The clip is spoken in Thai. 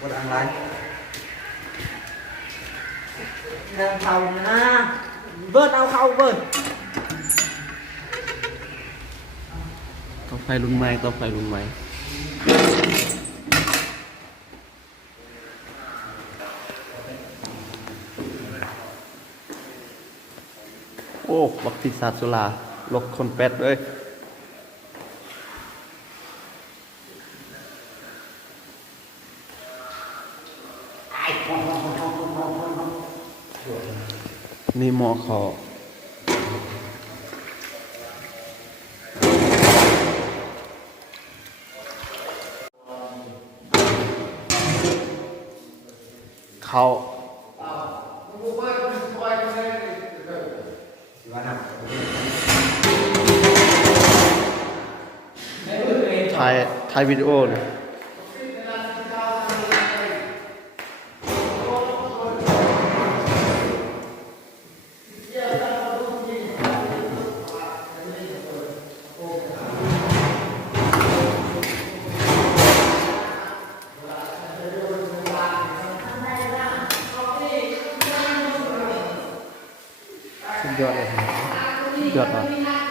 บดอะไรเดินเข่านะเบิร์ดเอาเข่าเบิร์ดต่อไฟรุ่นใหม่ต่อไฟรุ่นใหม่โอ้บักติศาสตร์สุราลกคนเป็ดเลยนี่หมอขอเขาถ่ายวิดีโอเลยสุดยอดเลยสุดยอดมาก